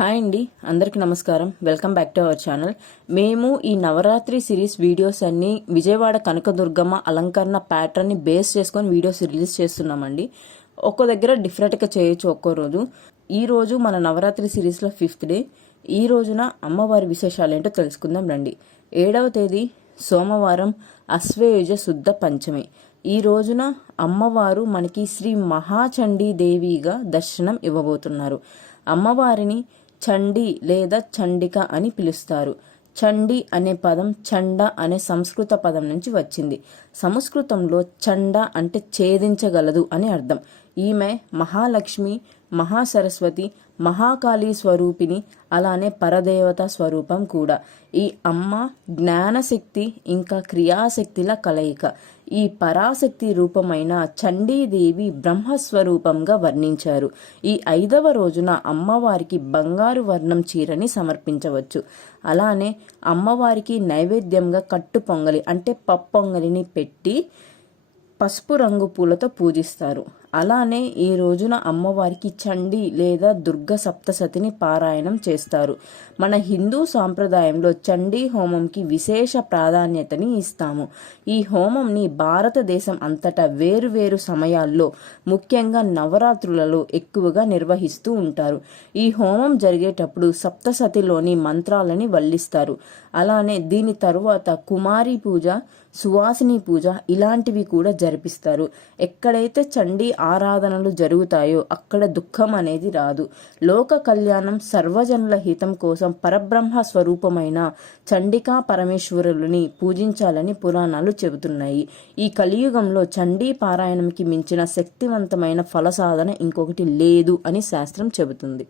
Hi అండి, అందరికీ నమస్కారం. Welcome back to our channel. మేము ఈ నవరాత్రి సిరీస్ వీడియోస్ అన్ని విజయవాడ కనకదుర్గమ్మ అలంకరణ ప్యాటర్న్ని బేస్ చేసుకొని వీడియోస్ రిలీజ్ చేస్తున్నామండి. ఒక్కో దగ్గర డిఫరెంట్గా చేయొచ్చు ఒక్కో రోజు. ఈ రోజు మన నవరాత్రి సిరీస్లో 5th డే. ఈ రోజున అమ్మవారి విశేషాలు ఏంటో తెలుసుకుందాం రండి. 7వ తేదీ సోమవారం, అశ్వయుజ శుద్ధ పంచమి. ఈ రోజున అమ్మవారు మనకి శ్రీ మహాచండీదేవిగా దర్శనం ఇవ్వబోతున్నారు. అమ్మవారిని చండి లేదా చండిక అని పిలుస్తారు. చండి అనే పదం చండ అనే సంస్కృత పదం నుంచి వచ్చింది. సంస్కృతంలో చండ అంటే ఛేదించగలదు అని అర్థం. ఈమె మహాలక్ష్మి, మహాసరస్వతి, మహాకాళీ స్వరూపిణి, అలానే పరదేవత స్వరూపం కూడా. ఈ అమ్మ జ్ఞానశక్తి ఇంకా క్రియాశక్తిల కలయిక. ఈ పరాశక్తి రూపమైన చండీదేవి బ్రహ్మస్వరూపంగా వర్ణించారు. ఈ 5వ రోజున అమ్మవారికి బంగారు వర్ణం చీరని సమర్పించవచ్చు. అలానే అమ్మవారికి నైవేద్యంగా కట్టు పొంగలి అంటే పప్పొంగలిని పెట్టి పసుపు రంగు పూలతో పూజిస్తారు. అలానే ఈ రోజున అమ్మవారికి చండి లేదా దుర్గ సప్తసతిని పారాయణం చేస్తారు. మన హిందూ సాంప్రదాయంలో చండీ హోమంకి విశేష ప్రాధాన్యతని ఇస్తాము. ఈ హోమంని భారతదేశం అంతటా వేరువేరు సమయాల్లో, ముఖ్యంగా నవరాత్రులలో ఎక్కువగా నిర్వహిస్తూ ఉంటారు. ఈ హోమం జరిగేటప్పుడు సప్తసతిలోని మంత్రాలని వల్లిస్తారు. అలానే దీని తరువాత కుమారి పూజ, సువాసిని పూజ ఇలాంటివి కూడా జరిపిస్తారు. ఎక్కడైతే చండీ ఆరాధనలు జరుగుతాయో అక్కడ దుఃఖం అనేది రాదు. లోక కళ్యాణం, సర్వజనుల హితం కోసం పరబ్రహ్మ స్వరూపమైన చండికా పరమేశ్వరులని పూజించాలని పురాణాలు చెబుతున్నాయి. ఈ కలియుగంలో చండీ పారాయణంకి మించిన శక్తివంతమైన ఫల సాధన ఇంకొకటి లేదు అని శాస్త్రం చెబుతుంది.